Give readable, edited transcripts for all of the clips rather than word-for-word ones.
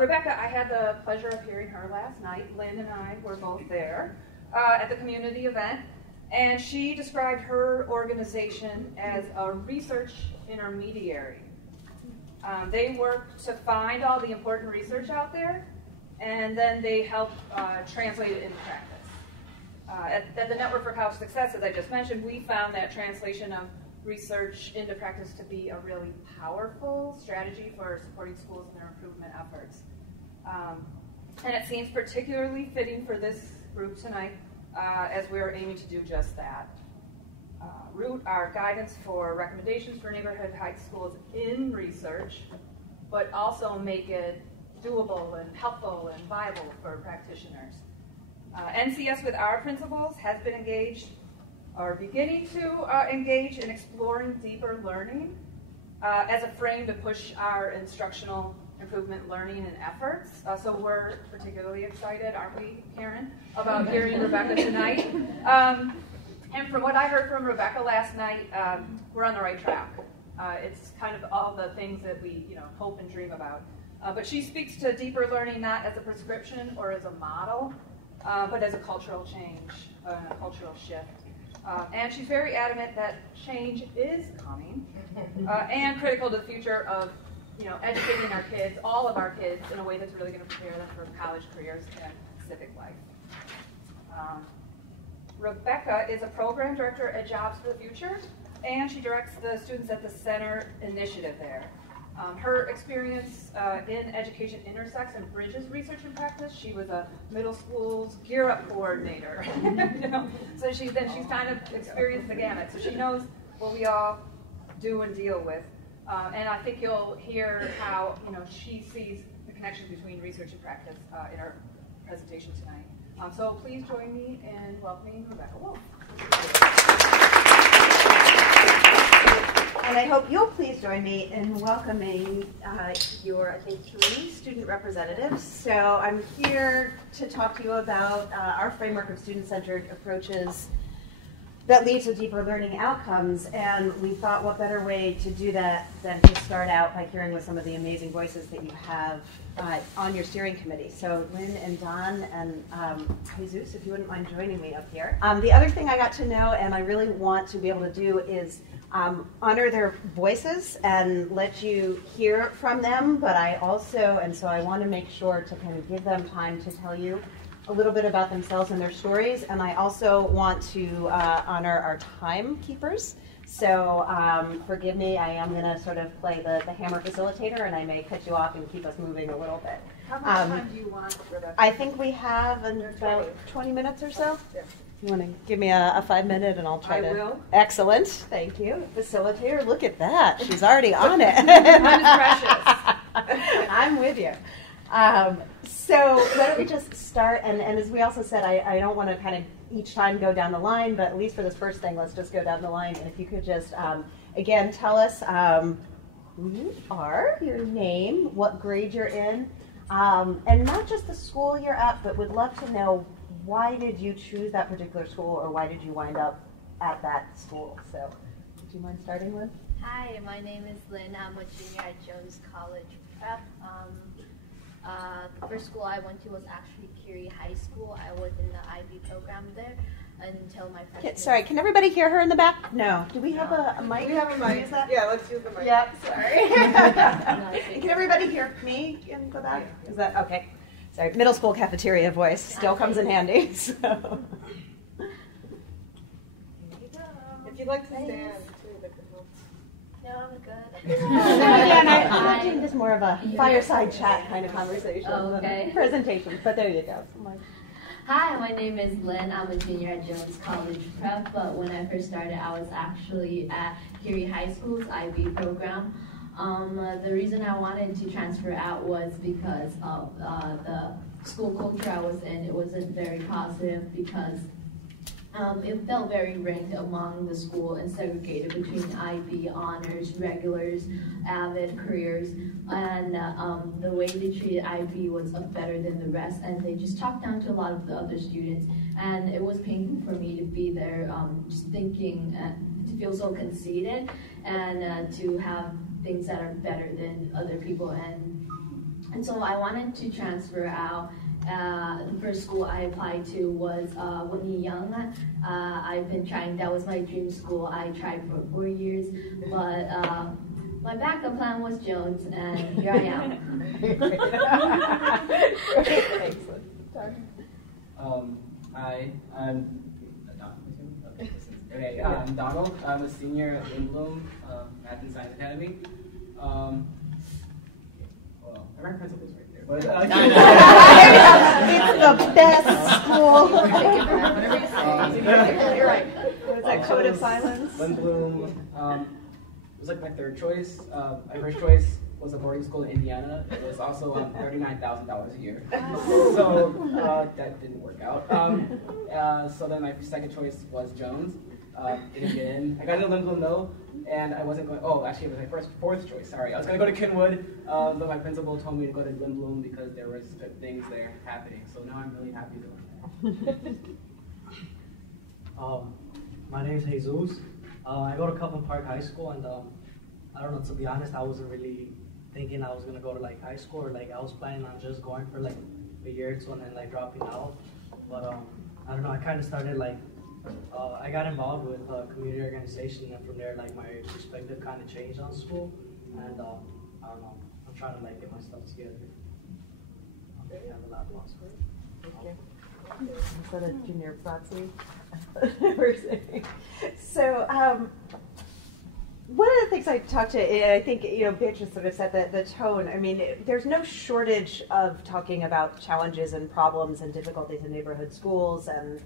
Rebecca, I had the pleasure of hearing her last night. Lynn and I were both there at the community event, and she described her organization as a research intermediary. They work to find all the important research out there, and then they help translate it into practice. At the Network for College Success, as I just mentioned, we found that translation of research into practice to be a really powerful strategy for supporting schools in their improvement efforts. And it seems particularly fitting for this group tonight as we're aiming to do just that. Root our guidance for recommendations for neighborhood high schools in research, but also make it doable and helpful and viable for practitioners. NCS with our principals has been engaged, or beginning to engage in exploring deeper learning as a frame to push our instructional improvement learning and efforts. So we're particularly excited, aren't we, Karen, about hearing Rebecca tonight. And from what I heard from Rebecca last night, we're on the right track. It's kind of all the things that we hope and dream about. But she speaks to deeper learning not as a prescription or as a model, but as a cultural change, a cultural shift. And she's very adamant that change is coming and critical to the future of educating our kids, all of our kids, in a way that's really going to prepare them for college careers and civic life. Rebecca is a program director at Jobs for the Future, and she directs the Students at the Center initiative there. Her experience in education intersects and bridges research and practice. She was a middle school's Gear Up coordinator. So she's kind of experienced the gamut. So she knows what we all do and deal with. And I think you'll hear how she sees the connection between research and practice in her presentation tonight. So please join me in welcoming Rebecca Wolfe. And I hope you'll please join me in welcoming your, I think, 3 student representatives. So I'm here to talk to you about our framework of student-centered approaches that lead to deeper learning outcomes. And we thought, what better way to do that than to start out by hearing with some of the amazing voices that you have on your steering committee. So Lynn and Don and Jesus, if you wouldn't mind joining me up here. The other thing I got to know, and I really want to be able to do, is honor their voices and let you hear from them, but I also, and so I want to make sure to kind of give them time to tell you a little bit about themselves and their stories, and I also want to honor our timekeepers. So forgive me, I am going to sort of play the hammer facilitator, and I may cut you off and keep us moving a little bit. How much time do you want, Rebecca? I think we have about 20 minutes or so. Yeah. You want to give me a 5-minute and I'll try to. I will. Excellent. Thank you. Facilitator, look at that. She's already on it. Time is precious. I'm with you. So why don't we just start, and as we also said, I don't want to kind of each time go down the line, but at least for this first thing, let's just go down the line. And if you could just, again, tell us who you are, your name, what grade you're in, and not just the school you're at, but would love to know why did you choose that particular school, or why did you wind up at that school? So would you mind starting, Lynn? Hi, my name is Lynn. I'm a junior at Jones College Prep. The first school I went to was actually Curie High School. I was in the IB program there until my freshman. Sorry, can everybody hear her in the back? No. Do we have a mic? We have a mic. Use that? Yeah, let's use the mic. Yep, sorry. Can everybody hear me in the back? Is that okay? Sorry, middle school cafeteria voice still comes in handy. So. If you'd like to stand, too, that could help. No, I'm good. Again, I'm doing this more of a fireside chat kind of conversation okay. than presentations, but there you go. Hi, my name is Lynn. I'm a junior at Jones College Prep, but when I first started, I was actually at Curie High School's IB program. The reason I wanted to transfer out was because of the school culture I was in. It wasn't very positive because it felt very ranked among the school and segregated between IB, honors, regulars, avid, careers, and the way they treated IB was better than the rest, and they just talked down to a lot of the other students, and it was painful for me to be there just thinking, to feel so conceited, and to have things that are better than other people, and And so I wanted to transfer out. The first school I applied to was Whitney Young. I've been trying, that was my dream school. I tried for 4 years, but my backup plan was Jones, and here I am. Hi, I'm I'm Donald. I'm a senior at Lindblom Math and Science Academy. Well, my principal's right there, but it's the best school. You're right. Was that Code of Silence? Lindblom was like my third choice. My first choice was a boarding school in Indiana. It was also $39,000 a year, so that didn't work out. So then my second choice was Jones. Didn't get in. I got into Lindblom though, and I wasn't going. Oh, actually, it was my fourth choice. Sorry, I was going to go to Kenwood, but my principal told me to go to Lindblom because there was good things there happening. So now I'm really happy doing that. My name is Jesus. I go to Copeland Park High School, and I don't know. To be honest, I wasn't really thinking I was gonna go to like high school, or like I was planning on just going for like a year or two and then like dropping out. But I don't know. I kind of started like. I got involved with a community organization, and from there, like my perspective kind of changed on school, and I don't know. I'm trying to like get my stuff together. I have a lot lost for it. Is that a junior Brodsky? So, one of the things I talked to, I think, Beatrice sort of set the tone. I mean, there's no shortage of talking about challenges and problems and difficulties in neighborhood schools and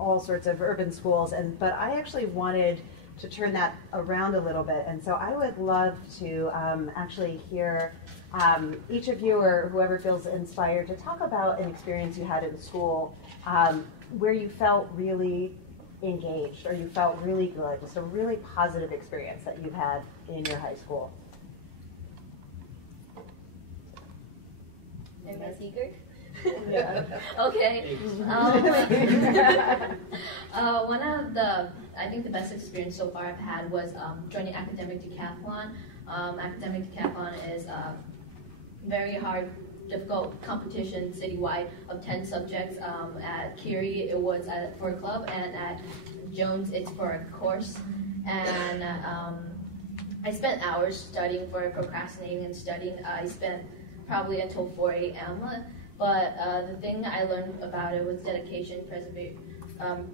all sorts of urban schools, but I actually wanted to turn that around a little bit, and so I would love to actually hear each of you or whoever feels inspired to talk about an experience you had in school where you felt really engaged or you felt really good, just a really positive experience that you've had in your high school. Am I secret? Yeah. Okay. One of I think the best experience so far I've had was joining academic decathlon. Academic decathlon is a very hard, difficult competition citywide of 10 subjects. At Curie, it was for a club, and at Jones, it's for a course. And I spent hours studying, procrastinating and studying. I spent probably until 4 a.m. But the thing I learned about it was dedication,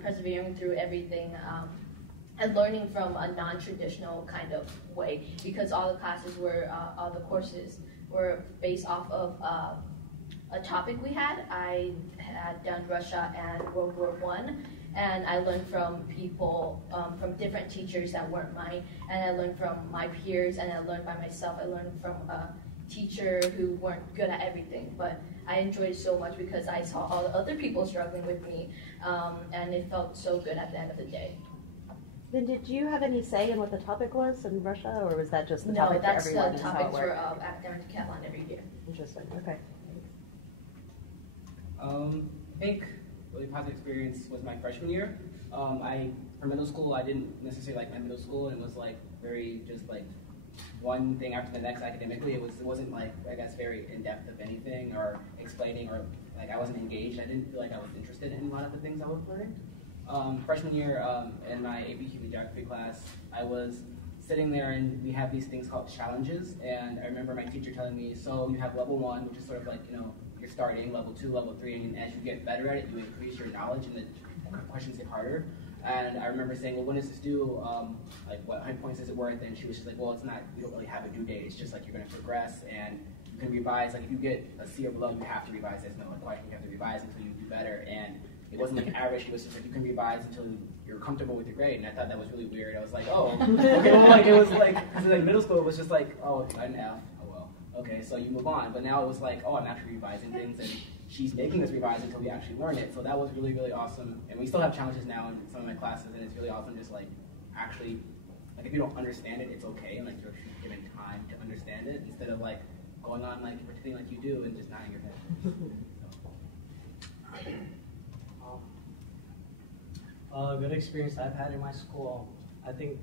persevering through everything, and learning from a non-traditional kind of way, because all the courses were based off of a topic we had. I had done Russia and World War I, and I learned from people, from different teachers that weren't mine, and I learned from my peers, and I learned by myself. I learned from a teacher who weren't good at everything, but I enjoyed it so much because I saw all the other people struggling with me, and it felt so good at the end of the day. Then did you have any say in what the topic was in Russia, or was that just the topic for everyone? No, that's the topic for academic decathlon every year. Interesting, okay. I think really positive experience was my freshman year. For middle school, I didn't necessarily like my middle school, and it was like very just like one thing after the next academically. It wasn't like, I guess, very in-depth of anything or explaining, or like I wasn't engaged. I didn't feel like I was interested in a lot of the things I was learning. Freshman year in my AP Human Geography class, I was sitting there and we have these things called challenges, and I remember my teacher telling me, so you have level 1, which is sort of like, you're starting, level 2, level 3, and as you get better at it, you increase your knowledge and the questions get harder. And I remember saying, well, when does this due? Like, how many points is it worth? And she was just like, well, it's not, we don't really have a due date. It's just like you're going to progress and you can revise. Like, if you get a C or below, you have to revise. There's no question. You have to revise until you do better. And it wasn't like average. It was just like you can revise until you're comfortable with your grade. And I thought that was really weird. I was like, oh, okay. Well, like, it was like, because in middle school, it was just like, oh, an F. Oh, well. Okay, so you move on. But now it was like, oh, I'm actually revising things. And she's making us revise until we actually learn it. So that was really, really awesome. And we still have challenges now in some of my classes, and it's really awesome just like actually, like if you don't understand it, it's okay, and like you're actually given time to understand it instead of like going on like pretending like you do and just nodding your head. A good experience I've had in my school, I think,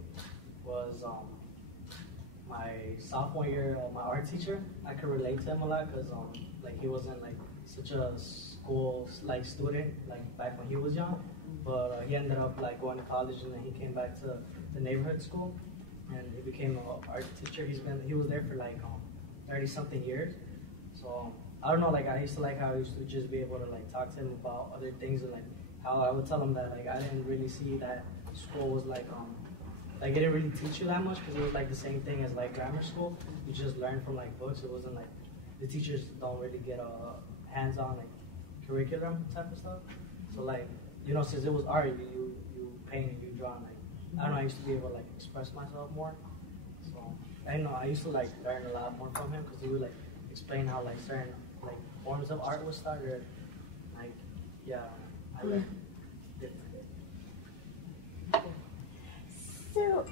was my sophomore year, my art teacher, I could relate to him a lot because like he wasn't like such a school like student like back when he was young, but he ended up like going to college and then he came back to the neighborhood school and he became an art teacher. He was there for like 30 something years. So I don't know, like I used to like how I used to just be able to like talk to him about other things and like how I would tell him that like I didn't really see that school was like it didn't really teach you that much because it was like the same thing as like grammar school. You just learn from like books. It wasn't like the teachers don't really get a hands-on like curriculum type of stuff. So like, you know, since it was art, you paint and you draw. And, like I don't know, I used to be able to like express myself more. So I know I used to like learn a lot more from him because he would like explain how like certain like forms of art was started. Like yeah, I learned different. So,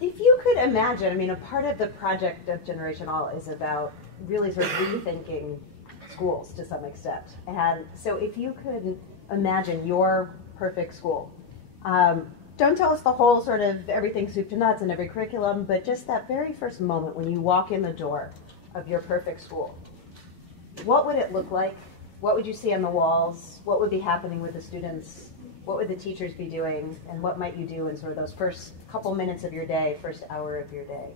if you could imagine, I mean, a part of the project of Generation All is about really sort of rethinking schools to some extent. And so if you could imagine your perfect school, don't tell us the whole sort of everything soup to nuts and every curriculum, but just that very first moment when you walk in the door of your perfect school. What would it look like? What would you see on the walls? What would be happening with the students? What would the teachers be doing, and what might you do in sort of those first couple minutes of your day, first hour of your day?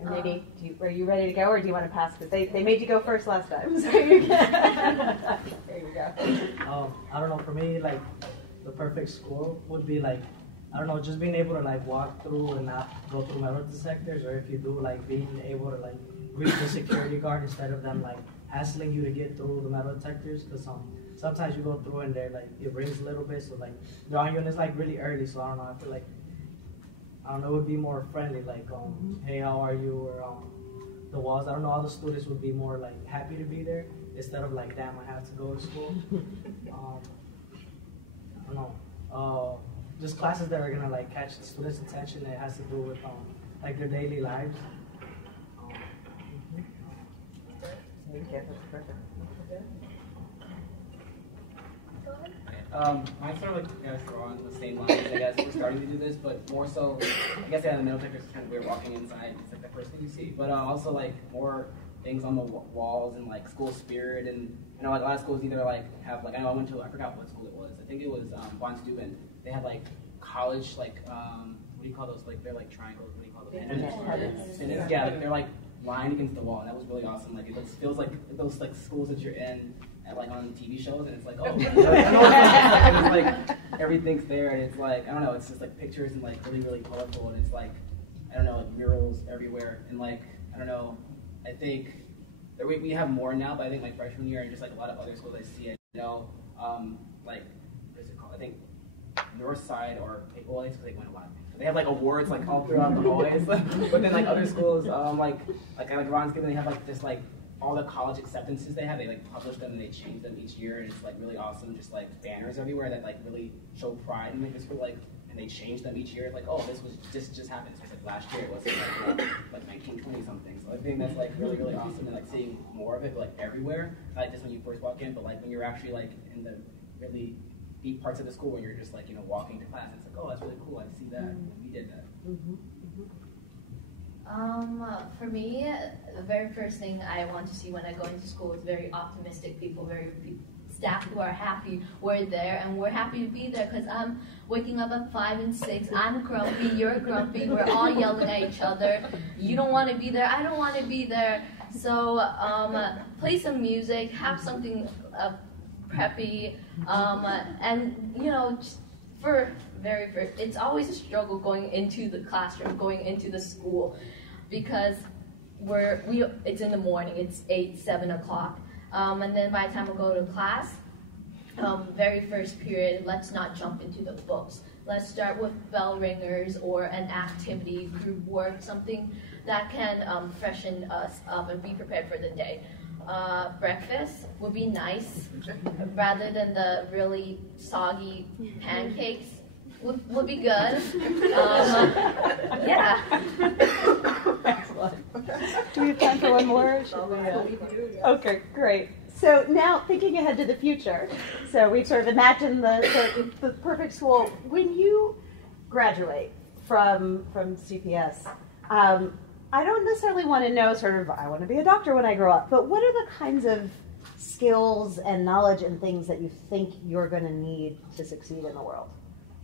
And maybe, are you ready to go, or do you want to pass? Because they made you go first last time, so you can. There you go. I don't know, for me, like, the perfect school would be like, I don't know, just being able to like walk through and not go through metal detectors, or if you do, like being able to like reach the security guard instead of them like hassling you to get through the metal detectors, because sometimes you go through and they're like, it rings a little bit, so like they're on you and it's like really early, so I don't know, I feel like, I don't know, it would be more friendly, like, hey, how are you, or the walls, I don't know, all the students would be more like happy to be there, instead of like, damn, I have to go to school. I don't know, just classes that are gonna like catch the students' attention that has to do with like their daily lives. That's perfect. Mine's sort of like, you know, along the same lines, I guess. We're starting to do this, but more so, I guess, yeah, the metal detector is kind of weird walking inside. It's like the first thing you see. But also, like, more things on the walls and, like, school spirit. And, you know, like, a lot of schools either, like, have, like, I know I went to, I forgot what school it was. I think it was Von Steuben. They had, like, college, like, what do you call those? Like, they're, like, triangles. What do you call those? Pennants. Yeah, like, they're, like, lined against the wall. And that was really awesome. Like, it feels like those, like, schools that you're in, like on TV shows, and it's like, oh, it's like everything's there, and it's like, I don't know, it's just like pictures and like really, really colorful, and it's like, I don't know, like murals everywhere, and like, I don't know, I think that we have more now, but I think my freshman year and just like a lot of other schools I see, you know, like, what is it called? I think North Side or well, I think went a lot of things. They have like awards like all throughout the hallways, but then like other schools, like Ron's given, they have like just like all the college acceptances they have, they like publish them and they change them each year, and it's like really awesome. Just like banners everywhere that like really show pride in this for like, and they change them each year. It's like, oh, this just happened. So it's like last year it was like 1920 something. So I think that's like really, really awesome, and like seeing more of it like everywhere. Not just when you first walk in, but like when you're actually like in the really deep parts of the school when you're just like, you know, walking to class. It's like, oh, that's really cool. I see that. We did that. For me, the very first thing I want to see when I go into school is very optimistic people, staff who are happy we're there, and we're happy to be there because I'm waking up at 5 and 6. I'm grumpy, you're grumpy, we're all yelling at each other. You don't want to be there, I don't want to be there. So play some music, have something preppy, and you know, just for very first, it's always a struggle going into the classroom, going into the school, because it's in the morning, it's 8, 7 o'clock, and then by the time we go to class, very first period, let's not jump into the books. Let's start with bell ringers or an activity, group work, something that can freshen us up and be prepared for the day. Breakfast would be nice, rather than the really soggy pancakes. Would be good. Yeah. Excellent. Do we have time for one more? Okay, great. So now, thinking ahead to the future, so we've sort of imagined the perfect school. When you graduate from CPS. I don't necessarily want to know sort of, I want to be a doctor when I grow up, but what are the kinds of skills and knowledge and things that you think you're going to need to succeed in the world?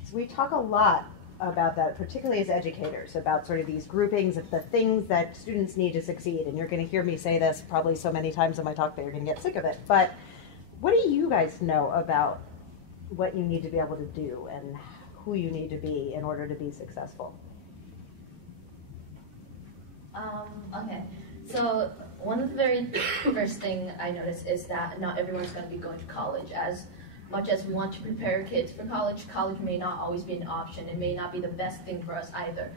So we talk a lot about that, particularly as educators, about sort of these groupings of the things that students need to succeed. And you're going to hear me say this probably so many times in my talk that you're going to get sick of it. But what do you guys know about what you need to be able to do and who you need to be in order to be successful? Okay, so one of the very first thing I noticed is that not everyone's going to be going to college. As much as we want to prepare kids for college, college may not always be an option. It may not be the best thing for us either.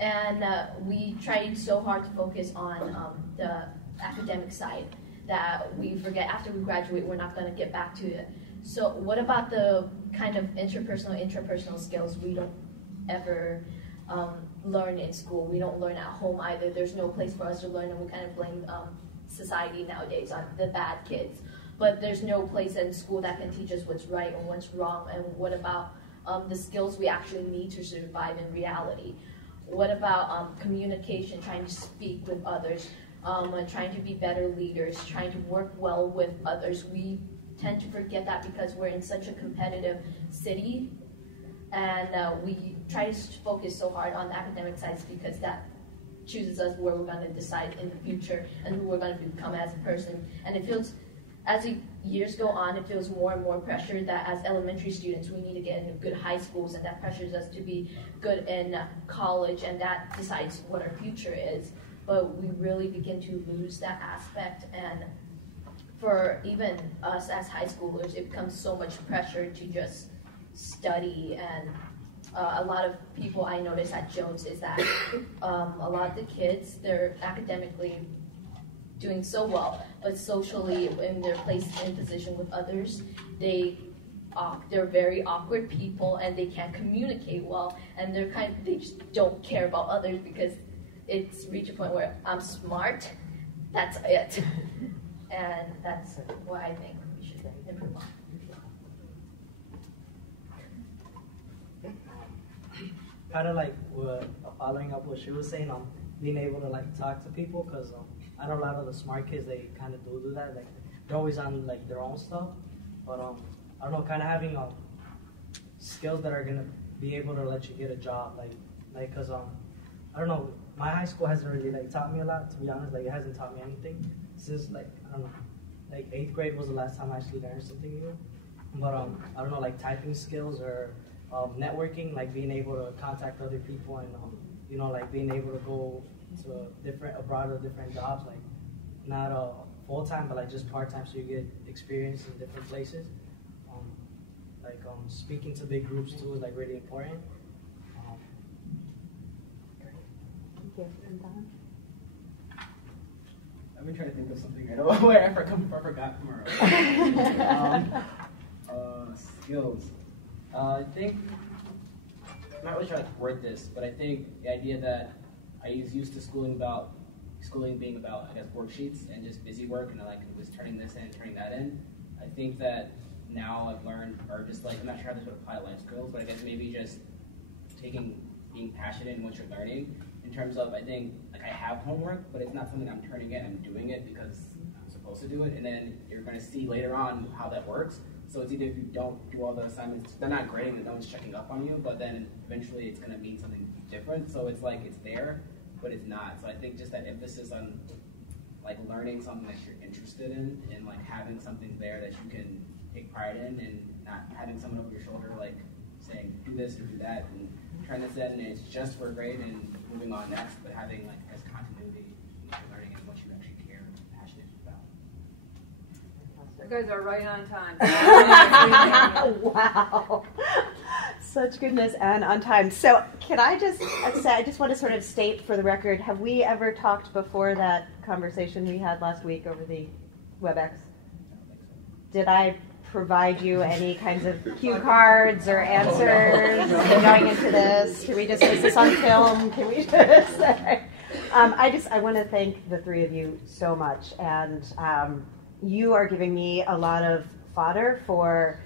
And we tried so hard to focus on the academic side that we forget after we graduate we're not going to get back to it. So what about the kind of intrapersonal skills we don't ever learn in school? We don't learn at home either. There's no place for us to learn, and we kind of blame society nowadays on the bad kids. But there's no place in school that can teach us what's right and what's wrong. And what about the skills we actually need to survive in reality? What about communication, trying to speak with others, trying to be better leaders, trying to work well with others? We tend to forget that because we're in such a competitive city, and we try to focus so hard on the academic sides because that chooses us where we're going to decide in the future and who we're going to become as a person. And it feels, as the years go on, it feels more and more pressure that as elementary students we need to get into good high schools, and that pressures us to be good in college, and that decides what our future is. But we really begin to lose that aspect, and for even us as high schoolers, it becomes so much pressure to just study. And a lot of people I notice at Jones is that a lot of the kids, they're academically doing so well, but socially, when they're placed in position with others, they're very awkward people, and they can't communicate well, and they just don't care about others because it's reached a point where I'm smart, that's it. And that's what I think we should improve on. Kind of like following up what she was saying, being able to like talk to people, because I know a lot of the smart kids, they kind of do that. Like they're always on like their own stuff, but I don't know, kind of having skills that are gonna be able to let you get a job, like because I don't know, my high school hasn't really like taught me a lot, to be honest. Like it hasn't taught me anything since like I don't know, like 8th grade was the last time I actually learned something new. But I don't know, like typing skills or networking, like being able to contact other people and you know, like being able to go to abroad or different jobs, like not full-time, but like just part-time, so you get experience in different places. Speaking to big groups too is like really important. Thank you. And Don? I've been trying to think of something. I don't know where I forgot from our skills. I think, I'm not really trying to word this, but I think the idea that I was used to schooling being about, I guess, worksheets and just busy work, and I like was turning this in, turning that in. I think that now I've learned, or just like, I'm not sure how this would apply to life skills, but I guess maybe just being passionate in what you're learning, in terms of, I think, like I have homework, but it's not something I'm turning in, I'm doing it because I'm supposed to do it, and then you're going to see later on how that works. So it's either if you don't do all the assignments, they're not grading, no one's checking up on you, but then eventually it's going to mean something different. So it's like it's there, but it's not. So I think just that emphasis on like learning something that you're interested in, and like having something there that you can take pride in, and not having someone over your shoulder like saying do this or do that and turn this in, and it's just for a grade and moving on next, but having like as continuity in what you're learning and what you actually care and are passionate about. You guys are right on time. Wow. Such goodness and on time. So can I just say, I just want to sort of state for the record, have we ever talked before that conversation we had last week over the WebEx? Did I provide you any kinds of cue cards or answers going into this? Can we just, is this on film? Can we just, I want to thank the three of you so much. And you are giving me a lot of fodder for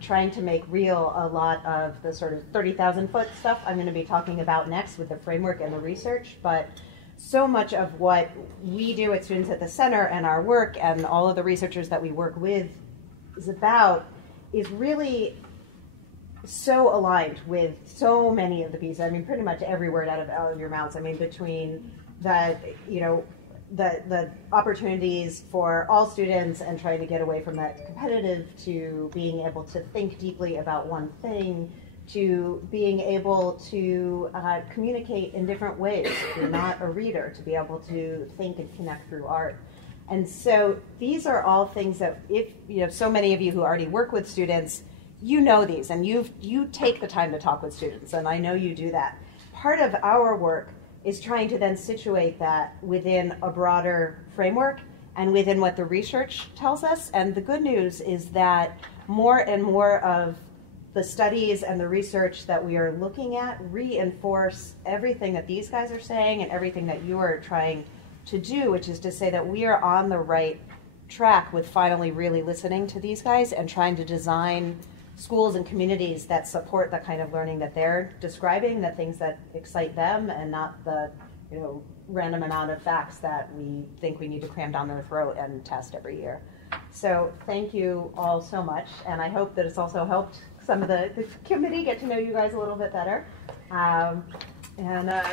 trying to make real a lot of the sort of 30,000 foot stuff I'm going to be talking about next with the framework and the research. But so much of what we do at Students at the Center and our work and all of the researchers that we work with is really so aligned with so many of the pieces. I mean, pretty much every word out of your mouths. I mean, between the opportunities for all students and trying to get away from that competitive to being able to think deeply about one thing to being able to communicate in different ways. If you're not a reader, to be able to think and connect through art. And so these are all things that if, so many of you who already work with students, you know these, and you take the time to talk with students, and I know you do that. Part of our work is trying to then situate that within a broader framework and within what the research tells us. And the good news is that more and more of the studies and the research that we are looking at reinforce everything that these guys are saying and everything that you are trying to do, which is to say that we are on the right track with finally really listening to these guys and trying to design schools and communities that support the kind of learning that they're describing, the things that excite them, and not the random amount of facts that we think we need to cram down their throat and test every year. So thank you all so much, and I hope that it's also helped some of the committee get to know you guys a little bit better. I want to